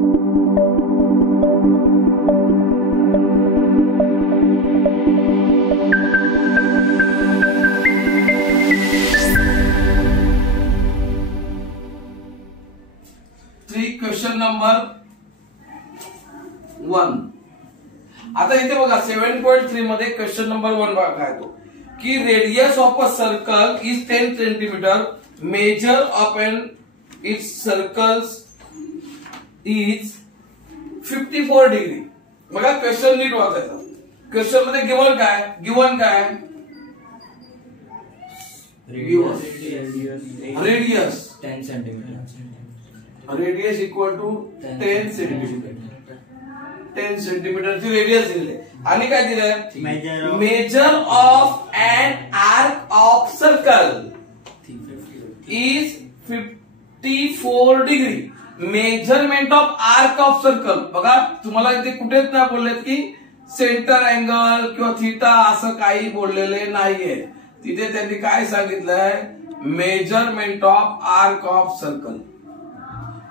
Question number 1. आता इथे बघा 7.3 मध्ये क्वेश्चन नंबर 1 काय तो की radius of a circle is 10 centimetre, measure of an its circles is 54 degree. बघा क्वेश्चन नीट वाचायचा. क्वेश्चन मध्ये गिवन काय radius 10 centimetre, radius equal to 10 centimetre. 10 सेंटीमीटरची रेडियस दिली आणि काय दिलंय measure of an arc of circle is 54 degree. Measurement of arc of circle. बघा तुम्हाला इथे कुठेच नाही बोललेत की सेंटर अँगल किंवा थीटा असं काही बोललेले नाहीये. तिथे त्यांनी काय सांगितलंय measurement of arc of circle.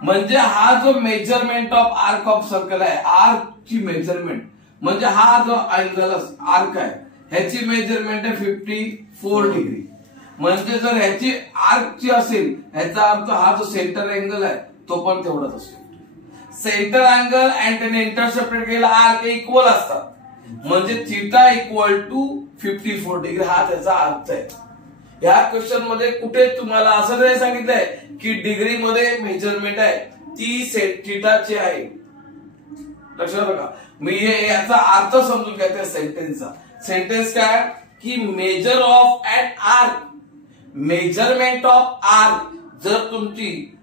म्हणजे हा जो measurement of arc of circle आहे, आर्कची मेजरमेंट म्हणजे हा जो अँगल आर्क आहे ह्याची मेजरमेंट आहे 54 डिग्री. म्हणजे जर ह्याची आर्कची असेल ह्याचा अर्थ हा जो सेंटर अँगल आहे तो पण तेवढाच असतो. सेंटर अँगल अँड त्याने इंटरसेप्टेड केलेला आर्क इक्वल असतात. म्हणजे थीटा इक्वल टू 54 डिग्री हा त्याचा अर्थ आहे. या क्वेश्चन मध्ये कुठे तुम्हाला असं नाही सांगितलंय की डिग्री मध्ये मेजरमेंट आहे ती थीटाची आहे. लक्षात बघा मी याचा अर्थ समजून घ्यायचा सेंटेन्सचा. सेंटेन्स काय की major of an arc, measurement of arc. जर तुमची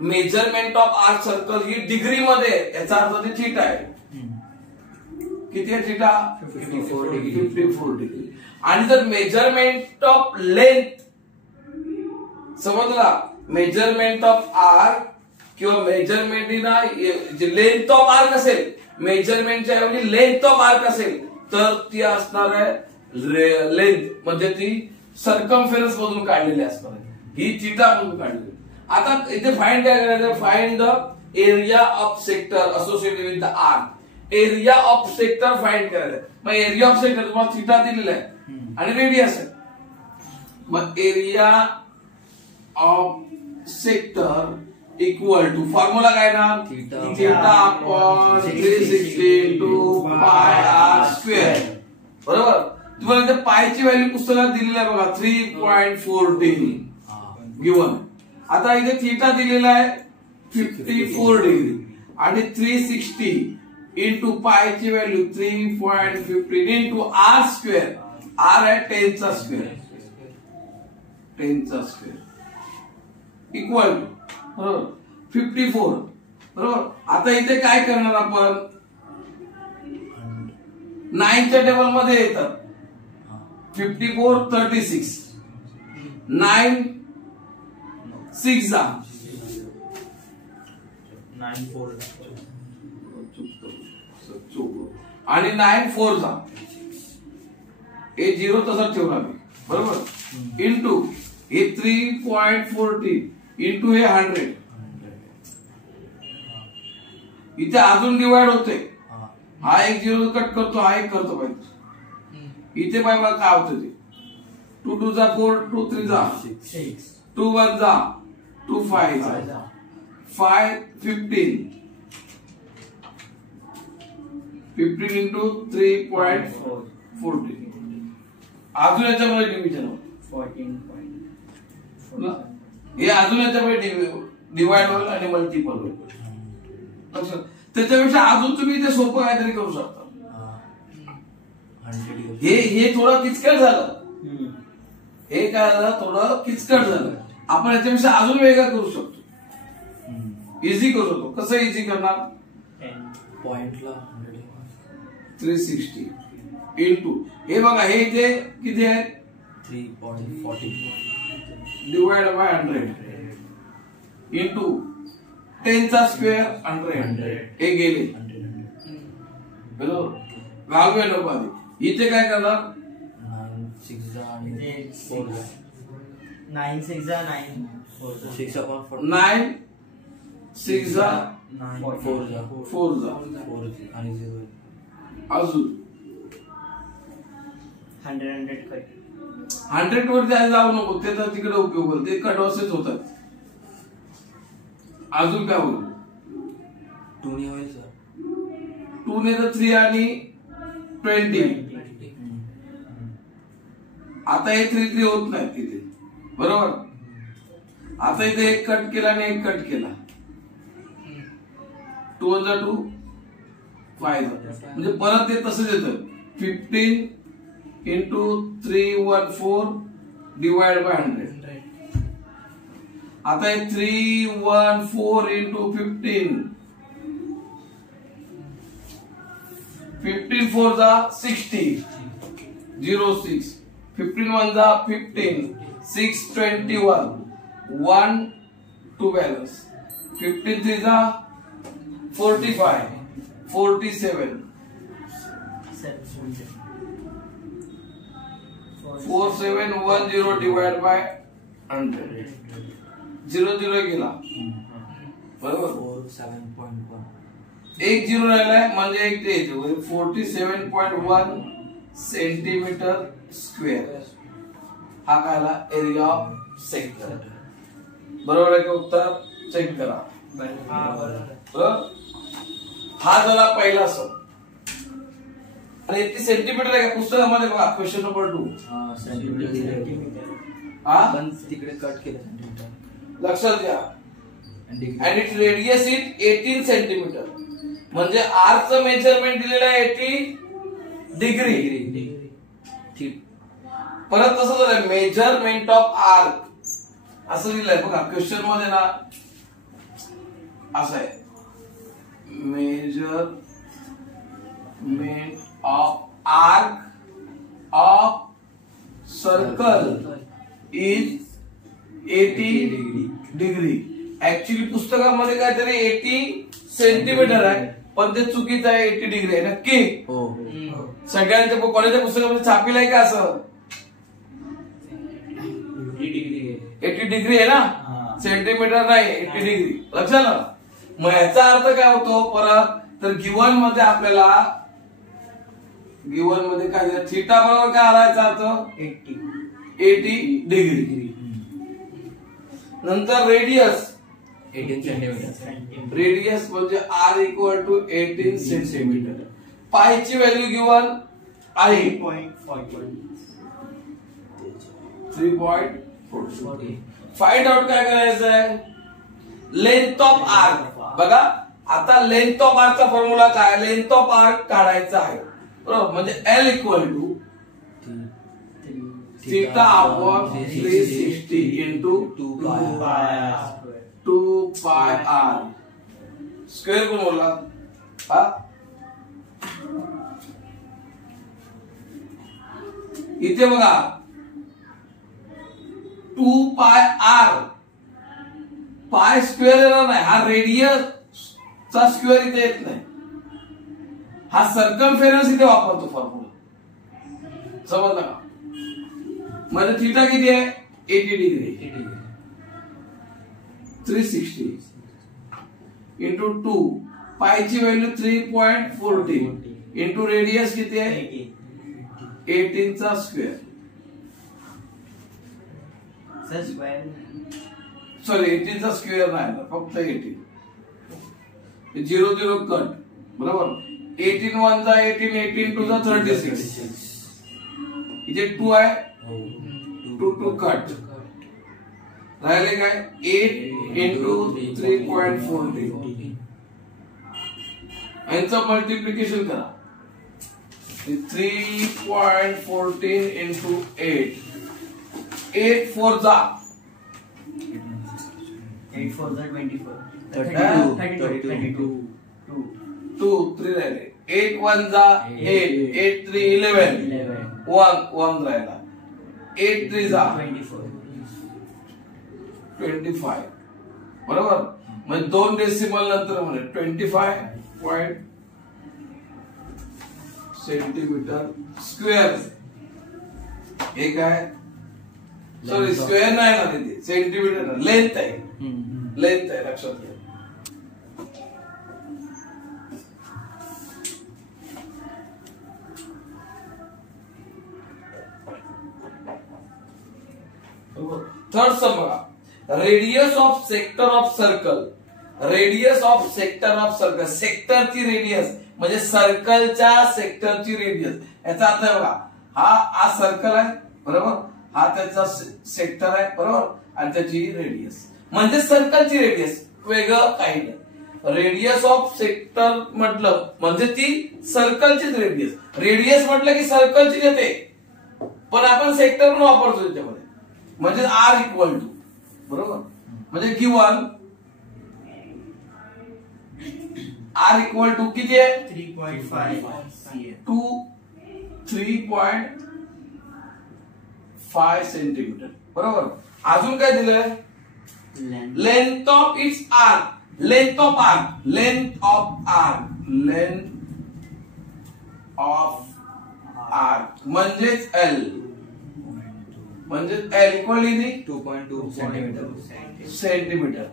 measurement of arc circle he degree मध्ये याचा अर्थ ती थीटा आहे. किती आहे थीटा 54 डिग्री. 54 डिग्री. आणि जर मेजरमेंट ऑफ लेंथ समजला मेजरमेंट ऑफ आर्क किंवा measurement in length of arc असेल, मेजरमेंटच्या ऐवजी लेंथ ऑफ आर्क असेल तर ती असणार आहे लेंथ म्हणजे ती सर्कमफेरन्स मधून काढलेली असणार आहे. ही थीटा मधून काढलेली. आता इथे फाइंड काय करायचं find the area of sector associated with the arc. Area of sector find करायचं. मग एरिया ऑफ सेक्टर तुम्हाला थीटा दिलेला आहे आणि रेडियस आहे. मग area of sector equal to formula काय ना theta upon 360 into pi R square. बरोबर. तुम्हाला इथे पायची व्हॅल्यू पुस्तकात दिलेली आहे बघा 3.14 गिवन. आता इथे थीटा दिलेला आहे 54 डिग्री आणि 360 इंटू पायची value 3.15 into R square. R आहे 10 चा स्क्वेअर. 10 चा स्क्वेअर इक्वल टू बरोबर 54. बरोबर. आता इथे काय करणार आपण 9च्या टेबल मध्ये येतात 54 36 9 6 जा 9 4 आणि 9 4 जा हे 0 तसंच ठेवणार मी. बरोबर. इंटू हे 3.40 इंटू हे 100. इथे अजून डिवाइड होते. हा एक 0 कट करतो हा एक करतो पाहिजे. इथे पाहिजे काय होतं ते 2 2 जा 4 2 3 जा 6 2 1 जा 2 5 जा 5 15 15 इंटू 3.40. अजून याच्यामध्ये डिव्हिजन 14. हे अजून याच्यामध्ये डिवाइड होईल आणि मल्टिपल होईल. त्याच्यापेक्षा अजून तुम्ही इथे सोपं काहीतरी करू शकता. हे थोडं किचकट झालं. हे काय झालं थोडं किचकट झालं. आपण याच्यापेक्षा अजून वेगळं करू शकतो. इझी करू शकतो. कसं इझी करणार पॉइंटला 360 इंटू हे बघा हे इथे किती आहे 3.40 डिवाइड बाय 100 इंटू 10 चा स्क्वेअर 100 हे गेले. बरोबर. घालूया नको आधी. इथे काय करणार 9 6 जा आणि 4 जा 9 6 जा 9 6 upon 4 9 6 जा 4 जा 4 जा 4 आणि 0 अजून 100 कट 100 वर जाऊ नको, ते तर तिकडे उपयोग होईल, ते कट ऑफच होतात. अजून काय होईल? 2 ने होईल सर. 2 ने तर 3 आणि 20. आता हे 3 होत नाही तिथे, बरोबर. आता इथे एक कट केला आणि एक कट केला. 2 जा 2 5 म्हणजे परत ते तसंच येतं. 15 into 314 डिवाइड बाय 100. आता हे 314 into 15. 15 4 जा 60 06. 15 1 जा 15 6 21 1 2 balance. 15 3 जा 45 47 4710 डिवाइड बाय 100. 0 0 गेला, बरोबर. 47.1 एक 0 राहिलाय म्हणजे एक ते 47.1 सेंटीमीटर स्क्वेअर हा कायला एरिया ऑफ सेक्टर. बरोबर आहे का? उत्तर चेक करा. बरोबर. हा झाला पहिला सम. आणि ते सेंटीमीटर आहे का पुस्तकामध्ये? बघा क्वेश्चन नंबर 2 सेंटीमीटर. हा पण तिकडे कट केलं सेंटीमीटर. लक्षात घ्या. and its radius is 18 centimetre. म्हणजे r चं मेजरमेंट दिलेलं आहे 80 डिग्री. परत तसं झालंय मेजरमेंट ऑफ आर्क असं लिहिलंय बघा क्वेश्चन मध्ये ना, असं आहे measurement of arc of circle is 80 degree. Actually पुस्तकामध्ये काहीतरी 80 सेंटीमीटर आहे, पण ते चुकीचं आहे. 80 डिग्री आहे नक्की. सगळ्यांच्या कॉलेजच्या पुस्तकामध्ये छापील आहे का असं? 80 डिग्री आहे ना, सेंटीमीटर नाही, 80 डिग्री. लक्षात ना. मग याचा अर्थ काय होतो परत? तर गिवन मध्ये आपल्याला काय दिलं? थीटा बरोबर काय आला याचा अर्थ? 80 डिग्री. नंतर रेडियस 18 सेंटीमीटर. रेडियस म्हणजे r इक्वल टू 18 सेंटीमीटर. पायची व्हॅल्यू गिवन आहे 3.40. फाइंड आउट काय करायचं आहे? Length of arc. बघा आता लेंथ ऑफ आर्कचा फॉर्म्युला काय? लेंथ ऑफ आर्क काढायचा आहे, बरोबर. म्हणजे L equal to theta upon 360 into 2 pi r square. कोण बोलला? हा इथे बघा 2 पाय r पाय स्क्वेअर येणार नाही. हा रेडियस चा स्क्वेअर इथे येत नाही. हा सर्कमफेरन्स इथे वापरतो फॉर्म्युला. समजलं का? म्हणजे थीटा किती आहे? 80 डिग्री. 360 इंटू 2 पायची व्हॅल्यू 3.40 इंटू रेडियस किती आहे? 18 चा स्क्वेअर. सॉरी 18 चा स्क्वेअर नाही, फक्त 18. 0 0 कट, बरोबर. 18 1 जा 18, 18 2 जा 36. इथे 2 आहे, 2 कट राहिले काय? 8 इंटू 3.40 यांचं मल्टिप्लिकेशन करा. 3.14 इंटू 8. 8 4 जा 8 4 जा 24. 32. 2 3 राहिले. 8 1 जा 8, 8 3 11 1 राहिला. 8 3 जा 25, बरोबर. म्हणजे 2 डेसिमल नंतर म्हणजे 25 सेंटीमीटर स्क्वेअर. हे काय? सॉरी स्क्वेअर नाही ना, तिथे सेंटीमीटर लेंथ आहे. लेंथ आहे, लक्षात घ्या. थर्ड सम बघा, radius of sector of circle, radius of sector of circle, सेक्टरची रेडियस म्हणजे सर्कलच्या सेक्टरची रेडियस, याचा अर्थ आहे बघा, हा सर्कल आहे बरोबर, हा त्याचा सेक्टर आहे बरोबर, आणि त्याची रेडियस म्हणजे सर्कलची रेडियस, वेगळं काही नाही. रेडियस ऑफ सेक्टर म्हटलं म्हणजे ती सर्कलचीच रेडियस, रेडियस म्हटलं की सर्कलची येते, पण आपण सेक्टर पण वापरतो त्याच्यामध्ये, म्हणजे आर इक्वल टू बरोबर, म्हणजे गिवन आर इक्वल टू किती आहे 3.5 टू 3.5 सेंटीमीटर बरोबर. अजून काय दिलंय, length of its arc, length of arc, length of arc, length of arc म्हणजेच एल, म्हणजे L equal 2.2 centimetre. Centimetre.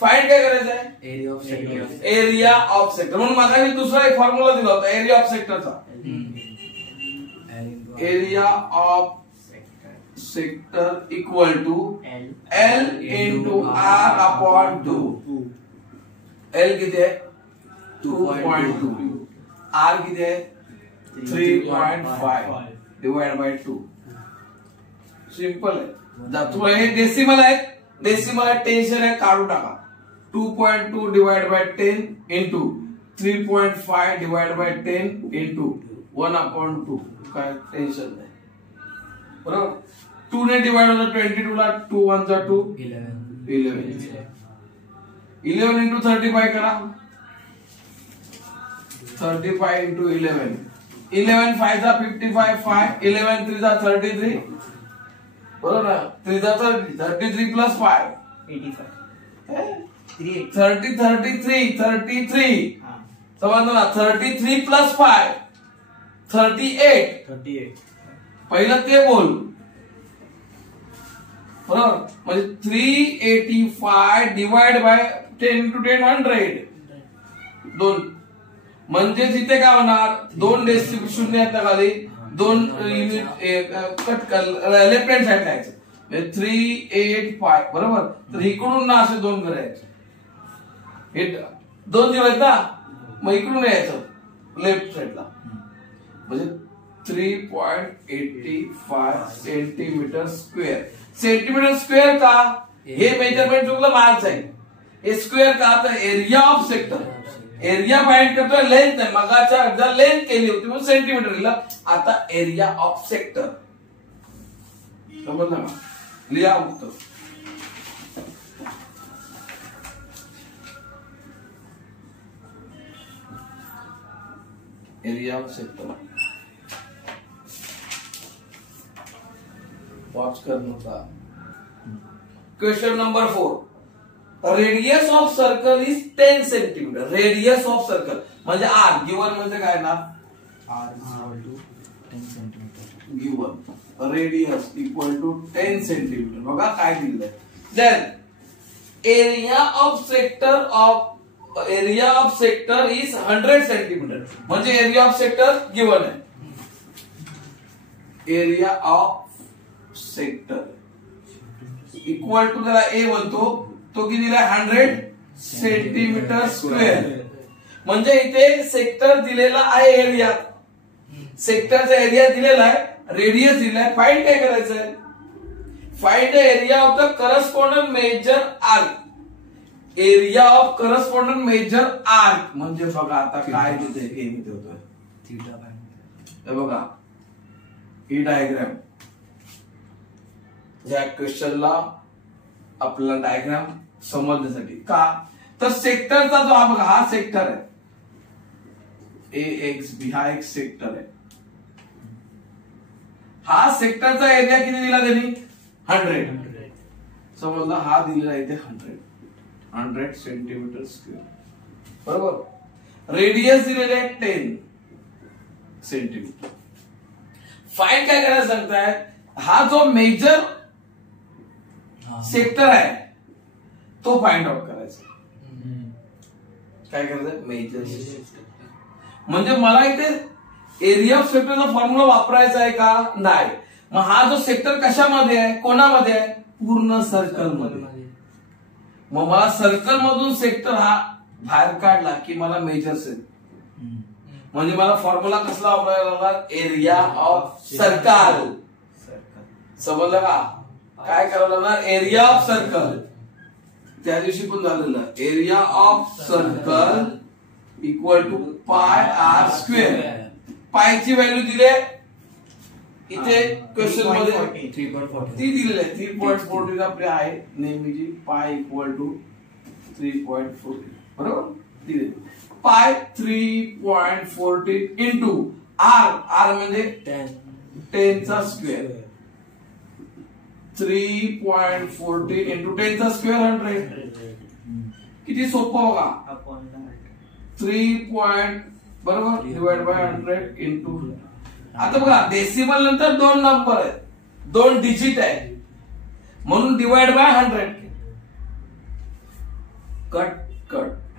Find काय करायचं आहे, area of sector. Area of sector. म्हणून मागे मी दुसरा एक फॉर्म्युला दिला होता एरिया ऑफ सेक्टरचा, area of sector equal to L into R upon 2. L किती आहे 2.2, आर किती आहे 3.5 डिवाइड बाय 2. सिंपल आहे. तुम्हाला हे डेसिमल आहे, डेसिमल टेन्शन आहे, काढून टाका. 2.2 divide by 10 into 3.5 divide by 10 into 1/2. काय टेन्शन नाही बरोबर. 2 ने डिवाइड होतं 22 ला, 2 1 जा 2, 11 इंटू 35 करा, 35 इंटू 11, 11 5 जा 55, 5 11 3 जा 33 बरोबर ना, 3 जा 30, 33 प्लस 5 85 33 समजलं ना. 33 प्लस 5 38. पहिलं ते बोल बरोबर, म्हणजे 385 डिवाइड बाय 10 इंटू 10 100. 2 म्हणजे इथे काय होणार, 2 डेसिमल शून्य आहेत खाली, 2 युनिट कट कर, लेफ्ट हँड साइड यायचं, 385 बरोबर. तर इकडून ना असे 2 करायचे, हे 2 दिवस ना, मग इकडून यायचं लेफ्ट साइडला, म्हणजे 3.85 सेंटीमीटर स्क्वेअर. सेंटीमीटर स्क्वेअर का, हे मेजरमेंट चुकलं मार्च आहे, हे स्क्वेअर का, तर area of sector, area find करतोय, लेंथ आहे, मगाच्या जर लेंथ केली होती म्हणून सेंटीमीटर लिहिलं, आता एरिया ऑफ सेक्टर. समजलं का, लिहा उत्तर. एरिया ऑफ सेक्टर वॉच करना था. Question number 4, radius of circle is 10 centimetre. Radius of circle म्हणजे आर गिवन, म्हणजे काय ना, R equal to 10 centimetre. Given radius equal to 10 centimetre. बघा काय दिलंय, then area of sector is 100 centimetre. म्हणजे एरिया ऑफ सेक्टर गिवन आहे, area of sector equal to, त्याला ए म्हणतो, तो किती दिलाय 100 सेंटीमीटर स्क्वेअर. म्हणजे इथे सेक्टर दिलेला आहे, एरिया सेक्टरचा एरिया दिलेला आहे, रेडियस दिलाय. फाइंड काय करायचंय, find the area of the correspondent major arc. Area of correspondent major arc म्हणजे बघा आता काय तिथे हे मी ठेवतोय थीटा बाय, हे बघा ही डायग्राम, या क्वेश्चनला आपला डायग्राम समजण्यासाठी का, तर सेक्टरचा जो हा बघा, हा सेक्टर आहे AXB, हा एक सेक्टर आहे. हा सेक्टरचा एरिया किती दिला त्यांनी 100. समजला, हा दिलेला इथे 100 सेंटीमीटर स्क्वेअर बरोबर. रेडियस दिलेले आहे 10 सेंटीमीटर. फाइंड काय करायला सांगतायत, हा जो मेजर सेक्टर आहे तो फाइंड आउट करायचा. काय करायचं, मेजर सेक्टर. म्हणजे मला इथे एरिया ऑफ सेक्टरचा फॉर्म्युला वापरायचा आहे का, नाही. मग हा जो सेक्टर कशामध्ये आहे, कोणामध्ये आहे, पूर्ण सर्कल मध्ये. मग मला सर्कल मधून सेक्टर हा बाहेर काढला की मला मेजर्स येईल. म्हणजे मला फॉर्म्युला कसला वापरायला लागणार, एरिया ऑफ सर्कल. समजलं का, काय करावं लागणार, एरिया ऑफ सर्कल. त्या दिवशी पण झालेलं, area of circle equal to pi R square. पायची व्हॅल्यू दिले इथे क्वेश्चन मध्ये 3.40 ती दिलेली आहे. 3.40 आपली आहे नेहमीची. पाय इक्वल टू 3.40 बरोबर दिले. पाय 3.40 इंटू आर. आर म्हणजे 10 चा स्क्वेअर. 3.40 इंटू 10 चा स्क्वेअर 100. किती सोपं बघा. 3. बरोबर डिवाइड बाय 100 इंटू. आता बघा डेसिमल नंतर 2 नंबर आहेत, 2 डिजिट आहे, म्हणून डिवाइड बाय 100. कट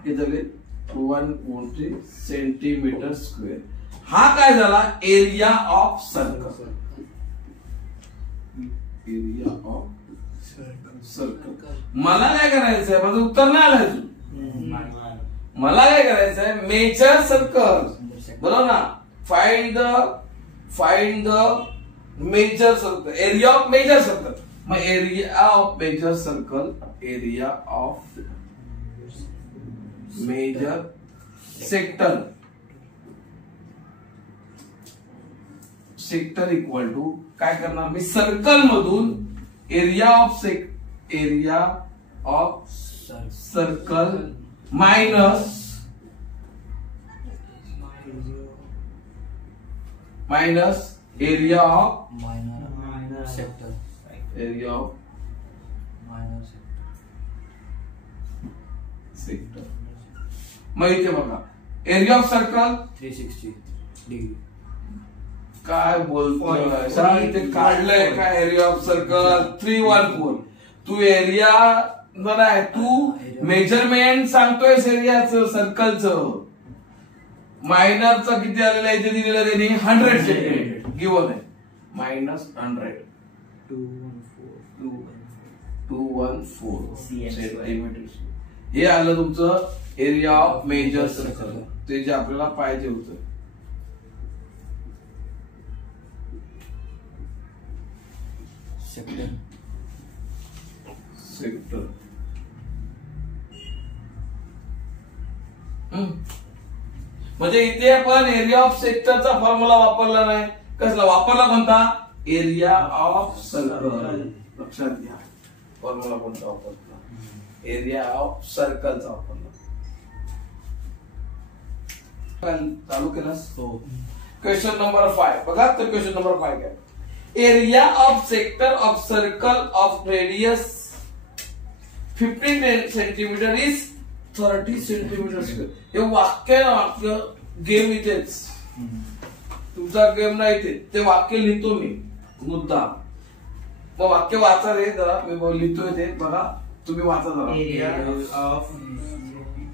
हे झाले 140 सेंटीमीटर स्क्वेअर. हा काय झाला, area of circle. Area of circle. मला काय करायचंय, माझं उत्तर नाही आलं अजून. मला काय करायचंय, मेजर सर्कल. बरोबर ना, find the major circle, area of major circle. मग area of major circle, area of major sector, sector equal to काय करणार मी, सर्कल मधून area of circle minus area of sector. Area of sector. मग इथे बघा, एरिया ऑफ सर्कल 360 डिग्री. काय बोलतोय, इथे काढलंय काय, एरिया ऑफ सर्कल 314. तू एरिया बरं, तू मेजरमेंट सांगतोयस एरियाचं सर्कलचं. मायनरचं किती आलेलं आहे, इथे दिलेलं त्यांनी 100 सेंटीमीटर गिव्हन आहे. -100 214 सेंटीमीटर. हे आलं तुमचं एरिया ऑफ मेजर सर्कल, ते जे आपल्याला पाहिजे होतं. सेक्टर म्हणजे इथे आपण एरिया ऑफ सेक्टरचा फॉर्म्युला वापरला नाही. कसला वापरला, कोणता, एरिया ऑफ सर्कल. लक्षात घ्या, फॉर्म्युला कोणता वापरला, एरिया ऑफ सर्कलचा वापरला. चालू केलास. क्वेश्चन नंबर 5 बघा. तर क्वेश्चन नंबर 5 काय, area of sector of circle of radius 15 centimetre is 30 centimetre square. हे वाक्य ना, वाक्य गेम इथेच, तुमचा गेम नाही इथे. ते वाक्य लिहितो मी मुद्दा. मग वाक्य वाचा रे जरा, मी लिहितोय ते बघा, तुम्ही वाचा जरा.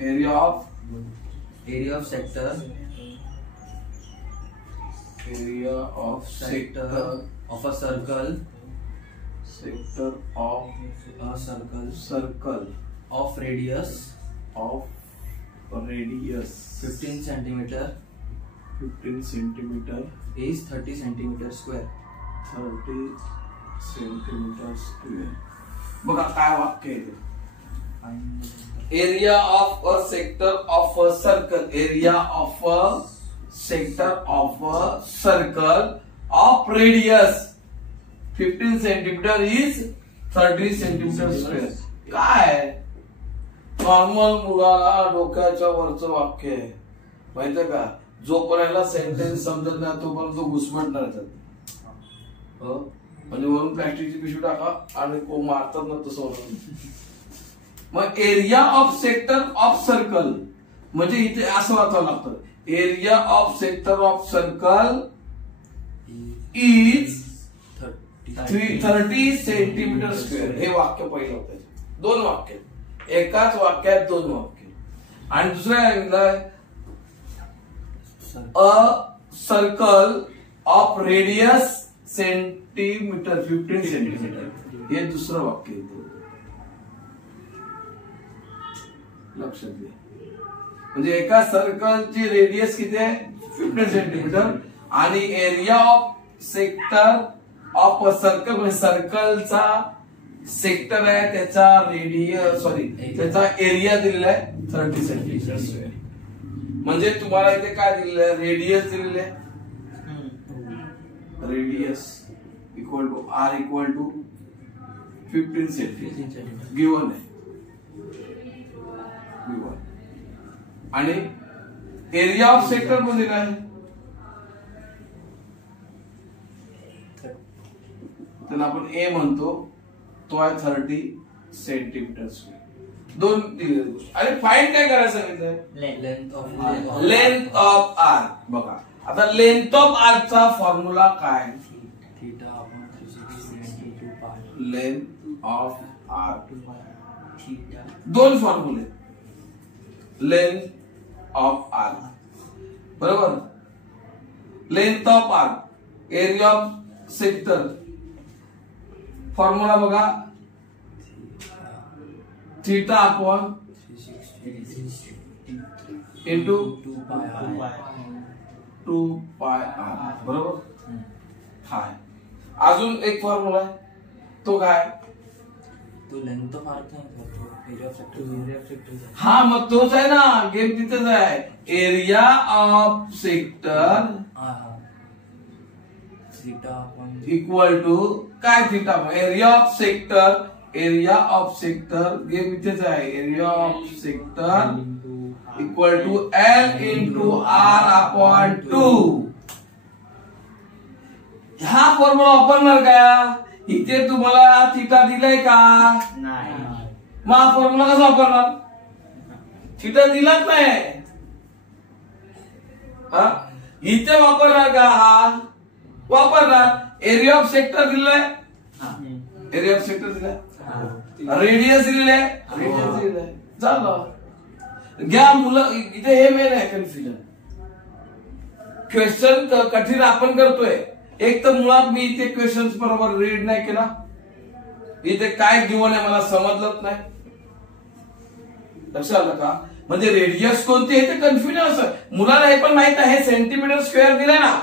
Area of sector of a circle of radius 15 centimeter is 30 centimeter square. 30 centimetre square. बघा काय वाक्य आहे ते, area of a sector of a circle, area of a sector of a circle of radius 15 centimetre is 30 centimetre square. काय normal मुलाला डोक्याच्या वरचं वाक्य आहे माहितीये का. जोपर्यंत सेंटेन्स समजत नाही तोपर्यंत तो घुसमटणार. म्हणजे वरून प्लॅस्टिकची पिशवी टाका आणि को मारतात ना तसं. मग area of sector of circle म्हणजे इथे असं वाचावं लागतं, area of sector of circle is 30 centimetre square. हे वाक्य पहिलं होतं. 2 वाक्य, एकाच वाक्यात 2 वाक्य. आणि दुसऱ्या a circle of radius 15 15 centimetre. हे दुसरं वाक्य येतं. लक्षात घ्या. म्हणजे एका सर्कलची रेडियस किती आहे 15 सेंटीमीटर आणि area of sector of circle म्हणजे सर्कलचा सेक्टर आहे त्याचा रेडियस त्याचा एरिया दिलेला आहे 30 सेंटीमीटर स्क्वेअर. म्हणजे तुम्हाला इथे काय दिलेलं आहे रेडियस दिलेलं आहे. Radius equal to R equal to 15 centimetre given आहे. आणि एरिया ऑफ सेक्टर पण दिला आहे. त्याला आपण ए म्हणतो. तो आहे 30 सेंटीमीटर स्क्वेअर. दोन दिलेले गोष्टी. आणि फाइंड काय करायला सांगितलंय लेंथ ऑफ आर. बघा आता लेंथ ऑफ आर्कचा फॉर्म्युला काय. लेंथ ऑफ आर्क दोन फॉर्म्युले. लेंथ ऑफ आर्क बरोबर. Length of arc area of sector formula बघा theta upon into 2 pi R बरोबर. हाय अजून एक फॉर्म्युला आहे तो काय तो length of arc area of sector. हा मग तोच आहे ना. गेम तिथेच आहे. Area of sector equal to काय theta. Area of sector game इथेच आहे. Area of sector equal to L into R upon 2. हा फॉर्म्युला वापरणार का. इथे तुम्हाला थीटा दिलाय का नाही. मग हा फॉर्म्युला कसा वापरणार. थीटा दिलाच नाही. इथे वापरणार का हा वापरणार. एरिया ऑफ सेक्टर दिलाय. एरिया ऑफ सेक्टर दिलाय. रेडियस दिलेलं आहे. झालं. घ्या मुलं इथे हे मेन आहे कन्फ्युजन. क्वेश्चन कठीण आपण करतोय. एक तर मुळात मी इथे क्वेश्चन बरोबर रीड नाही केला. इथे काय गिवन आहे मला समजलंच नाही. लक्षात आलं का. म्हणजे रेडियस कोणती हे ते कन्फ्युजन असं. मुलाला हे पण माहित आहे सेंटीमीटर स्क्वेअर दिलाय ना.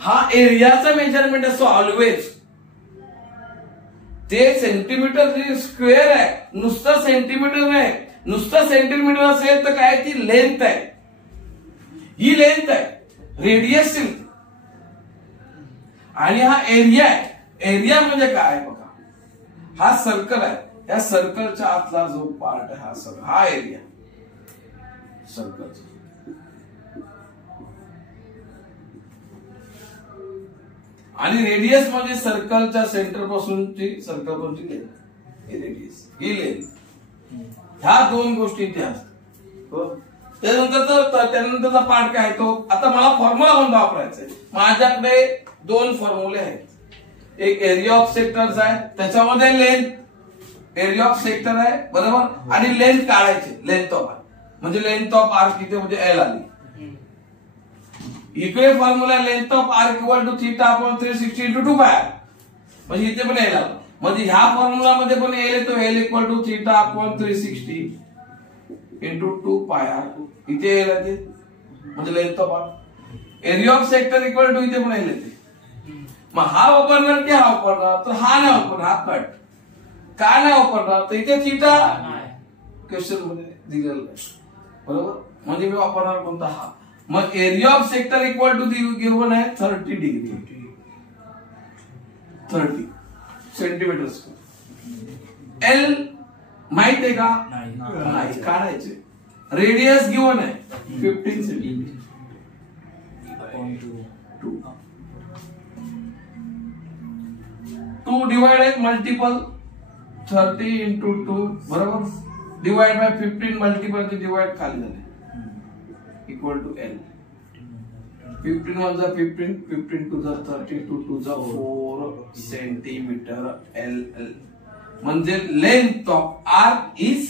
हा एरियाचा मेजरमेंट असतो ऑलवेज. ते सेंटीमीटर स्क्वेअर आहे. नुसतं सेंटीमीटर नाही. नुसतं सेंटीमीटर असेल तर काय ती लेंथ आहे. ही लेंथ आहे. रेडियस आणि हा एरिया आहे. एरिया म्हणजे काय बघा. हा सर्कल आहे. या सर्कलच्या आतला जो पार्ट आहे हा सर्कल हा एरिया सर्कलचा. आणि रेडियस म्हणजे सर्कलच्या सेंटर पासूनची सर्कलची लेंथ. रेडियस ही लेंथ. ह्या दोन गोष्टी इथे असतात. त्यानंतरचा पार्ट काय तो आता मला फॉर्म्युला कोणता वापरायचा आहे. माझ्याकडे दोन फॉर्म्युले आहेत. एक एरिया ऑफ सेक्टरचा आहे त्याच्यामध्ये लेंथ एरिया ऑफ सेक्टर आहे बरोबर. आणि लेंथ काढायची लेंथ ऑफ आर्क म्हणजे लेंथ ऑफ आर्क इथे म्हणजे एल आली. इकडे formula length of arc equal to theta upon 360 into 2 pi म्हणजे इथे पण एल आला. म्हणजे ह्या फॉर्म्युला मध्ये पण एल येतो. L equal to theta upon 360 into 2 pi R. इथे एल येते म्हणजे length of arc. Area of sector equal to इथे पण एल येते. मग हा वापरणार की हा वापरणार तर हा नाही वापरणार. हा कट का नाही वापरणार तर इथे थीटा क्वेश्चन मध्ये दिलेलं आहे बरोबर. म्हणजे मी वापरणार कोणता हा. मग area of sector equal to given आहे 30 डिग्री 30 सेंटीमीटर स्क्वेअर. एल माहित आहे का नाही काढायचे. रेडियस गिवन आहे 15 सेंटीमीटर. 2 डिवाइडेड मल्टिपल 30 इंटू 2 बरोबर. डिवाइड बाय 15 मल्टिपल डिवाइड खाली झाले इक्वल टू एल. 15 1 जा 15 15 2 जा 30 2 2 जा 4 सेंटीमीटर एल. म्हणजे length of arc is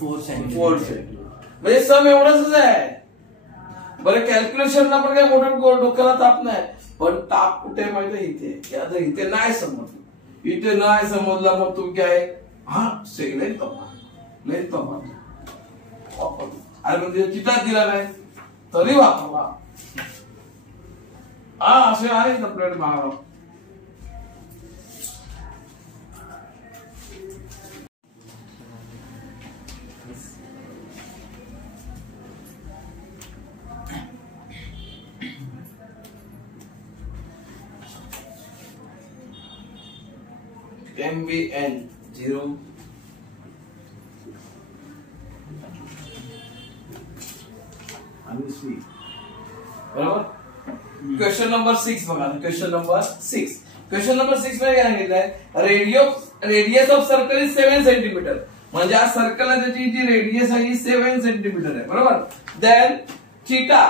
4 4 centimetre. म्हणजे सम एवढंच आहे. बरं कॅल्क्युलेशनला पण काही मोठं डोक्याला ताप नाही. पण ताप कुठे आहे माहिती इथे. आता इथे नाही समजलं, इथे नाही समजलं मग तू काय हा लेंथ ऑफ वापरतो. अरे म्हणजे चिठात दिला नाही तरी वापरला. हा असे आहेत आपल्याकडे महाराज. MVN 0 आणि C बरोबर. क्वेश्चन नंबर 6 बघा. क्वेश्चन नंबर 6 मध्ये काय सांगितलंय, radius of circle is 7 centimetre. म्हणजे या सर्कलला त्याची जी रेडियस आहे 7 सेंटीमीटर आहे बरोबर. Then theta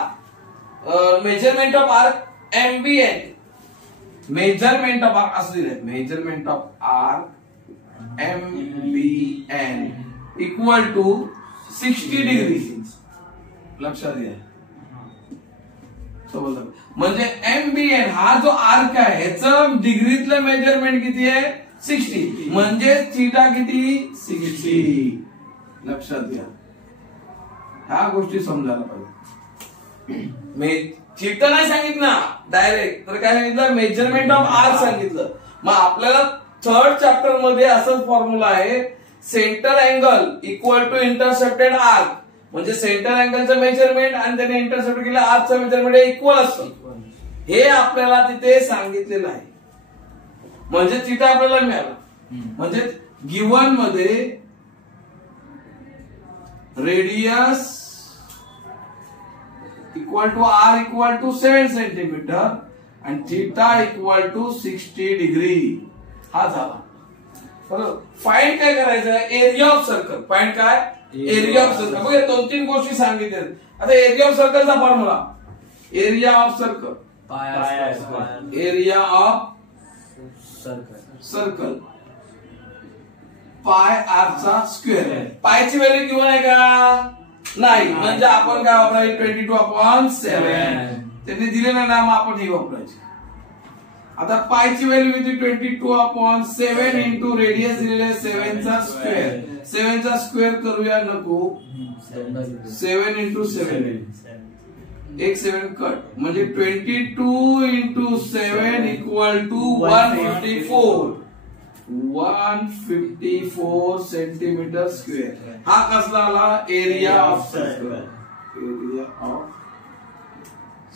measurement of arc MBN measurement of arc असं दिलंय. Measurement of arc MBN equal to 60 degree. लक्षात घ्या. म्हणजे MBN हा जो आर्क आहे ह्याचं डिग्रीतलं मेजरमेंट किती आहे 60. म्हणजे थीटा किती 60. लक्षात घ्या. ह्या गोष्टी समजायला पाहिजे. थीटा नाही सांगितलं डायरेक्ट, तर काय सांगितलं मेजरमेंट ऑफ आर्क सांगितलं. मग आपल्याला थर्ड चॅप्टर मध्ये असंच फॉर्म्युला आहे, centre angle equal to intercepted arc. म्हणजे सेंटर अँगलचं मेजरमेंट आणि त्याने इंटरसेप्ट केलं आर्कचं मेजरमेंट इक्वल असतं. हे आपल्याला तिथे सांगितलेलं आहे. म्हणजे तिथे आपल्याला मिळालं. म्हणजे गिवन मध्ये radius equal to R equal to 7 centimetre आणि थीटा इक्वल टू 60 डिग्री हा झाला बरोबर. फाइंड काय करायचं आहे, एरिया ऑफ सर्कल. फाइंड काय एरिया ऑफ सर्कल. बघा 2-3 गोष्टी सांगितल्या. आता एरिया ऑफ सर्कलचा formula, area of circle area of circle pi R चा स्क्वेअर. पायची व्हॅल्यू गिवन आहे का नाही, म्हणजे आपण काय वापरायचं 22/7. त्यांनी दिले ना मग आपण हे वापरायचे. आता पायची व्हॅल्यू किती 22/7 इंटू रेडियस दिलेले 7 चा स्क्वेअर. 7 चा स्क्वेअर करूया नको, 7 इंटू 7 एक 7 कट म्हणजे 22 into 7 equal to 154 centimetre square. हा कसला आला area of circle. Area of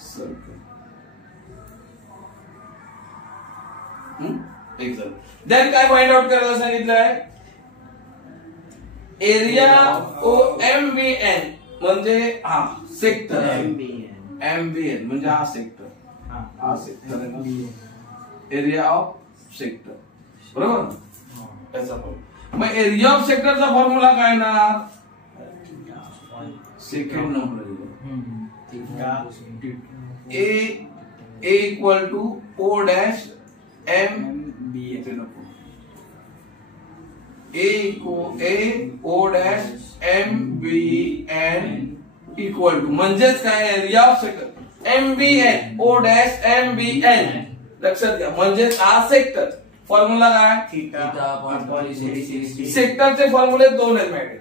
circle then काय फाइंड आउट करायला सांगितलंय, एरिया MBN म्हणजे हा सेक्टर. MBN म्हणजे हा सेक्टर, हा सेक्टर एरिया ऑफ सेक्टर बरोबर. त्याचा मग एरिया ऑफ सेक्टरचा फॉर्म्युला काय ना second number A equal to O dash MBN O dash MBN equal to म्हणजेच काय area of sector MBN O dash MBN. लक्षात घ्या म्हणजेच हा सेक्टर. फॉर्म्युला काय सेक्टरचे फॉर्म्युले 2 आहेत मॅडम.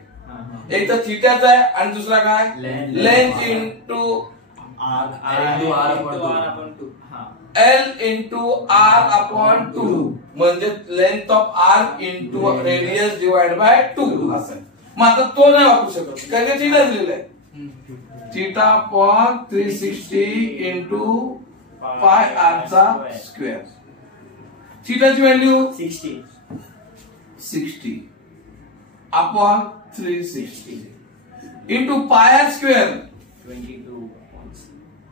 एक तर थीटाचा आहे आणि दुसरा काय length into L into R upon 2 म्हणजे length of arc into radius divide by 2 असं. मग आता तो नाही वापरू शकत कारण की थीटा दिलेला आहे. Theta upon 360 into pi R चा स्क्वेअर. थीटाची value 60 upon 360 into pi R square 22.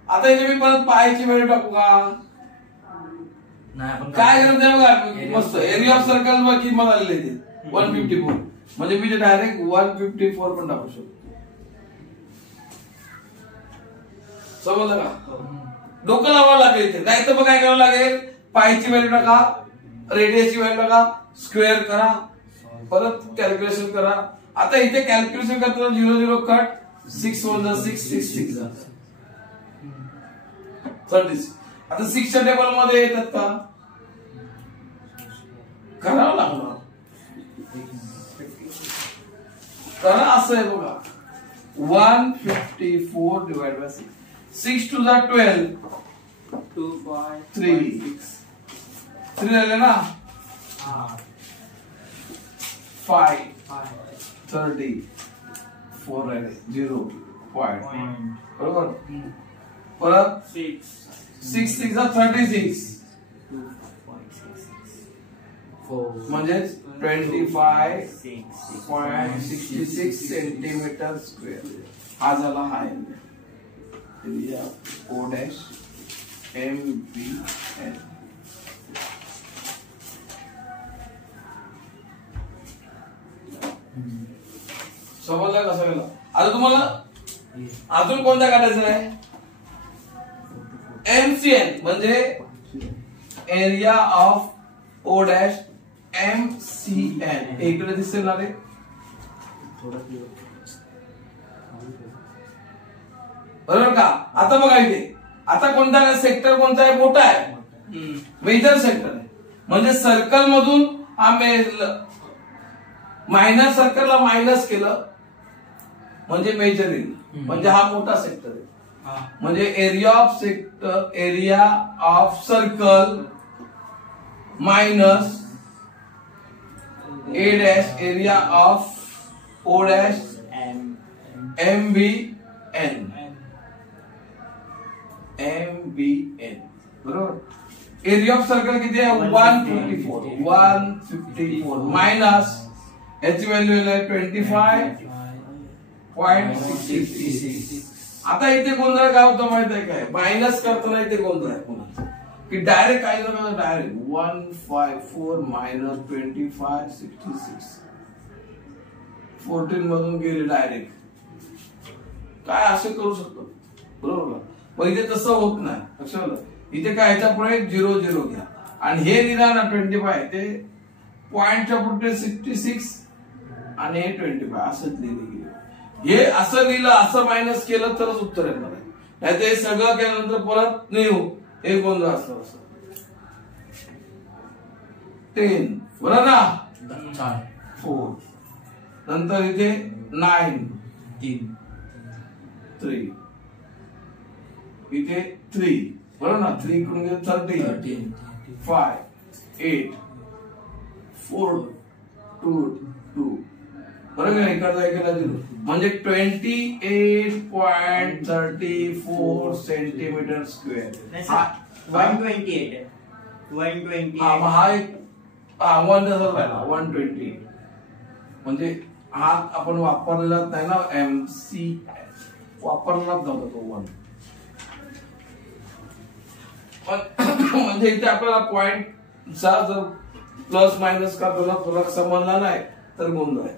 आता इथे मी परत पायची व्हॅल्यू टाकू का काय गरज आहे बघा. मस्त एरिया ऑफ सर्कल वर किंमत आलेली आहे 154. म्हणजे मी डायरेक्ट 154 पण टाकू शकतो. समजलं का. डोकं लावावं लागेल इथे. नाही तर मग काय करावं लागेल पायची व्हॅल्यू टाका, रेडियसची व्हॅल्यू टाका, स्क्वेअर करा, परत कॅल्क्युलेशन करा. आता इथे कॅल्क्युलेशन करताना 0 0 कट 6 1 6 6 6 36. आता 6 च्या टेबल मध्ये येतात का? करावं लागणार. करा असं आहे बघा 154 डिवाइड बाय 6. 6 to the 12 2 5 3 3 झाले ना 5 30 4 राहिले 0 पॉइंट बरोबर. परत 6 6 36 म्हणजे 25.66 सेंटीमीटर स्क्वेअर. हा झाला हा एरिया O डॅश MBN. समजलं कसं केलं? आता तुम्हाला अजून कोणता काढायचा आहे? MCN म्हणजे area of O dash MCN. इकडे दिसेल ना रे बरोबर का? आता बघा इथे आता कोणता सेक्टर कोणता आहे? मोठा आहे, मेजर सेक्टर आहे. म्हणजे सर्कल मधून हा मायनस सर्कलला मायनस केलं म्हणजे मेजर येईल. म्हणजे हा मोठा सेक्टर आहे. म्हणजे area of circle minus A dash area of O dash MBN बरोबर. एरिया ऑफ सर्कल किती आहे? 154 मायनस याची व्हॅल्यू आहे 25.66. आता इथे गोंधळ काय होतं माहित आहे काय? मायनस करताना इथे गोंधळ आहे पुन्हा की डायरेक्ट काही लोकांना डायरेक्ट 154 मायनस 25.66 14 मधून गेले डायरेक्ट. काय असं करू शकतो बरोबर. पण इथे तसं होत नाही. लक्षात इथे काय ह्याच्या पुढे 0 0 घ्या आणि हे लिहिलं ना 25 ते पॉइंटच्या पुढे 66 आणि हे 25 असंच लिहिलं गेलं. हे असं लिहिलं असं मायनस केलं तरच उत्तर येणार आहे. नाही ते सगळं केल्यानंतर परत नेऊ एक गोंधळ असतं. 10 बरोबर ना 4 नंतर इथे 9 3 इथे 3 बरोबर ना 3 करून घेतो 13 5 8 4 2 2 बरोबर. इकडचा इकडे 0 म्हणजे 28.34 सेंटीमीटर स्क्वेअर. 128 हा एक 128 म्हणजे हा आपण वापरलेला नाही ना. MC वापरलाच नव्हता तो 1. म्हणजे इथे आपल्याला पॉइंटचा जर प्लस मायनस का तुला समजला नाही तर गोंधळ आहे.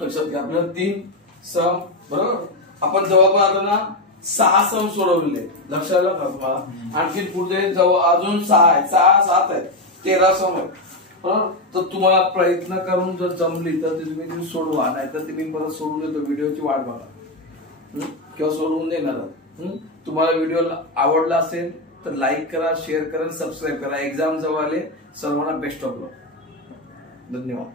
लक्षात घ्या आपल्याला 3 सम बरोबर. आपण जवळपास आता ना 6 सम सोडवलेले. लक्षात घ्या. आणखी पुढे जवळ अजून 6 आहे 6 7 आहे 13 सम आहे बरोबर. तर तुम्हाला प्रयत्न करून जर जमली तर तुम्ही सोडवा. नाही तर तुम्ही परत सोडून देतो. व्हिडिओची वाट बघा किंवा सोडवून देणार. तुम्हाला व्हिडिओ आवडला असेल तर लाईक करा, शेअर करा, सबस्क्राईब करा. एक्झाम जवळ आले. सर्वांना बेस्ट ऑफ लक. धन्यवाद.